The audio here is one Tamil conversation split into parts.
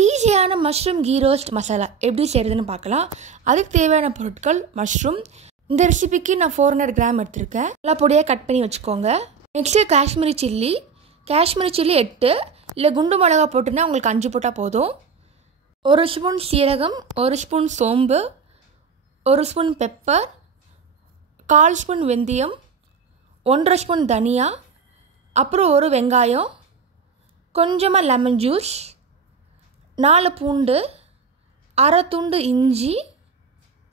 ஈஸியான மஷ்ரூம் கீ ரோஸ்ட் மசாலா எப்படி செய்கிறதுன்னு பார்க்கலாம். அதுக்கு தேவையான பொருட்கள் மஷ்ரூம். இந்த ரெசிபிக்கு நான் 400 கிராம் எடுத்திருக்கேன். நல்லா பொடியாக கட் பண்ணி வச்சுக்கோங்க. நெக்ஸ்ட்டு காஷ்மீரி சில்லி 8 இல்லை குண்டு மிளகா போட்டுன்னா உங்களுக்கு 5 போட்டால் போதும். 1 ஸ்பூன் சீரகம், 1 ஸ்பூன் சோம்பு, 1 ஸ்பூன் பெப்பர், 1/4 ஸ்பூன் வெந்தயம், 1.5 ஸ்பூன் தனியா, அப்புறம் 1 வெங்காயம், கொஞ்சமாக லெமன் ஜூஸ், 4 பூண்டு, அரை துண்டு இஞ்சி,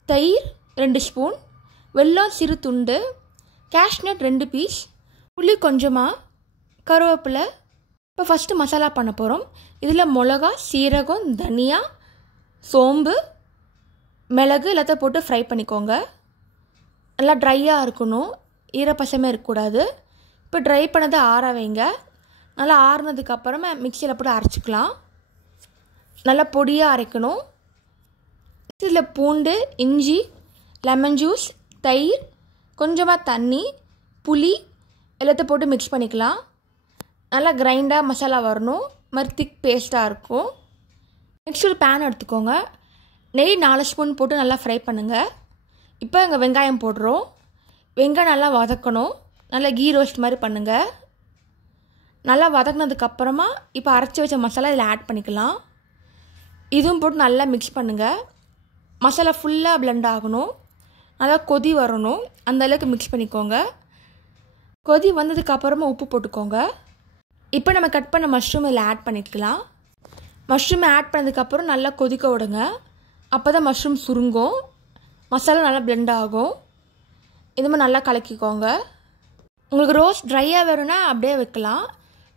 தயிர் 2 ஸ்பூன், வெல்லம் சிறு துண்டு, கேஷ்நட் 2 பீஸ், புளி கொஞ்சமாக, கருவேப்பிலை. இப்போ ஃபஸ்ட்டு மசாலா பண்ண போகிறோம். இதில் மிளகா, சீரகம், தனியா, சோம்பு, மிளகு எல்லாத்தையும் போட்டு ஃப்ரை பண்ணிக்கோங்க. நல்லா ட்ரையாக இருக்கணும், ஈரப்பசமே இருக்கக்கூடாது. இப்போ ட்ரை பண்ணதை ஆற வைங்க. நல்லா ஆறுனதுக்கப்புறமா மிக்சியில் போட்டு அரைச்சிக்கலாம். நல்லா பொடியாக அரைக்கணும். இதில் பூண்டு, இஞ்சி, லெமன் ஜூஸ், தயிர், கொஞ்சமாக தண்ணி, புளி எல்லாத்தையும் போட்டு மிக்ஸ் பண்ணிக்கலாம். நல்லா கிரைண்டாக மசாலா வரணும், மாதிரி திக் பேஸ்ட்டாக இருக்கும். நெக்ஸ்ட் ஒரு பேன் எடுத்துக்கோங்க. நெய் 4 ஸ்பூன் போட்டு நல்லா ஃப்ரை பண்ணுங்கள். இப்போ இங்கே வெங்காயம் போடுறோம். வெங்காயம் நல்லா வதக்கணும். நல்லா கீ ரோஸ்ட் மாதிரி பண்ணுங்கள். நல்லா வதக்கினதுக்கப்புறமா இப்போ அரைச்சி வச்ச மசாலா இதில் ஆட் பண்ணிக்கலாம். இதுவும் போட்டு நல்லா மிக்ஸ் பண்ணுங்கள். மசாலா ஃபுல்லாக பிளெண்ட் ஆகணும். நல்லா கொதி வரணும், அந்தளவுக்கு மிக்ஸ் பண்ணிக்கோங்க. கொதி வந்ததுக்கப்புறமா உப்பு போட்டுக்கோங்க. இப்போ நம்ம கட் பண்ண மஷ்ரூம் இதில் ஆட் பண்ணிக்கலாம். மஷ்ரூமை ஆட் பண்ணதுக்கப்புறம் நல்லா கொதிக்க விடுங்க. அப்போ தான் மஷ்ரூம் சுருங்கும், மசாலா நல்லா பிளெண்ட் ஆகும். இது மாதிரி நல்லா கலக்கிக்கோங்க. உங்களுக்கு ரோஸ்ட் ட்ரையாக வேணும்னா அப்படியே வைக்கலாம்,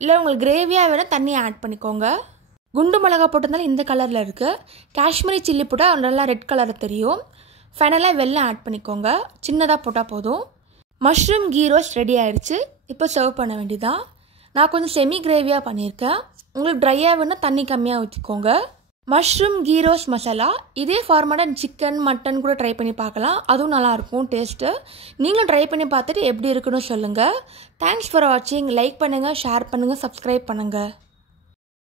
இல்லை உங்களுக்கு கிரேவியாக வேணால் தண்ணி ஆட் பண்ணிக்கோங்க. குண்டு மிளகா போட்டதுனால இந்த கலரில் இருக்குது. காஷ்மீரி சில்லி போட்டால் நல்லா ரெட் கலரில் தெரியும். ஃபைனலாக வெல்லம் ஆட் பண்ணிக்கோங்க. சின்னதாக போட்டால் போதும். மஷ்ரூம் கீ ரோஸ்ட் ரெடி ஆகிடுச்சு. இப்போ சர்வ் பண்ண வேண்டியதான். நான் கொஞ்சம் செமி கிரேவியாக பண்ணியிருக்கேன். உங்களுக்கு ட்ரையாக வேணால் தண்ணி கம்மியாக ஊற்றிக்கோங்க. மஷ்ரூம் கீ ரோஸ்ட் மசாலா இதே ஃபார்மேட்டாக சிக்கன், மட்டன் கூட ட்ரை பண்ணி பார்க்கலாம். அதுவும் நல்லாயிருக்கும் டேஸ்ட்டு. நீங்களும் ட்ரை பண்ணி பார்த்துட்டு எப்படி இருக்குன்னு சொல்லுங்கள். தேங்க்ஸ் ஃபார் வாட்சிங். லைக் பண்ணுங்கள், ஷேர் பண்ணுங்கள், சப்ஸ்கிரைப் பண்ணுங்கள்.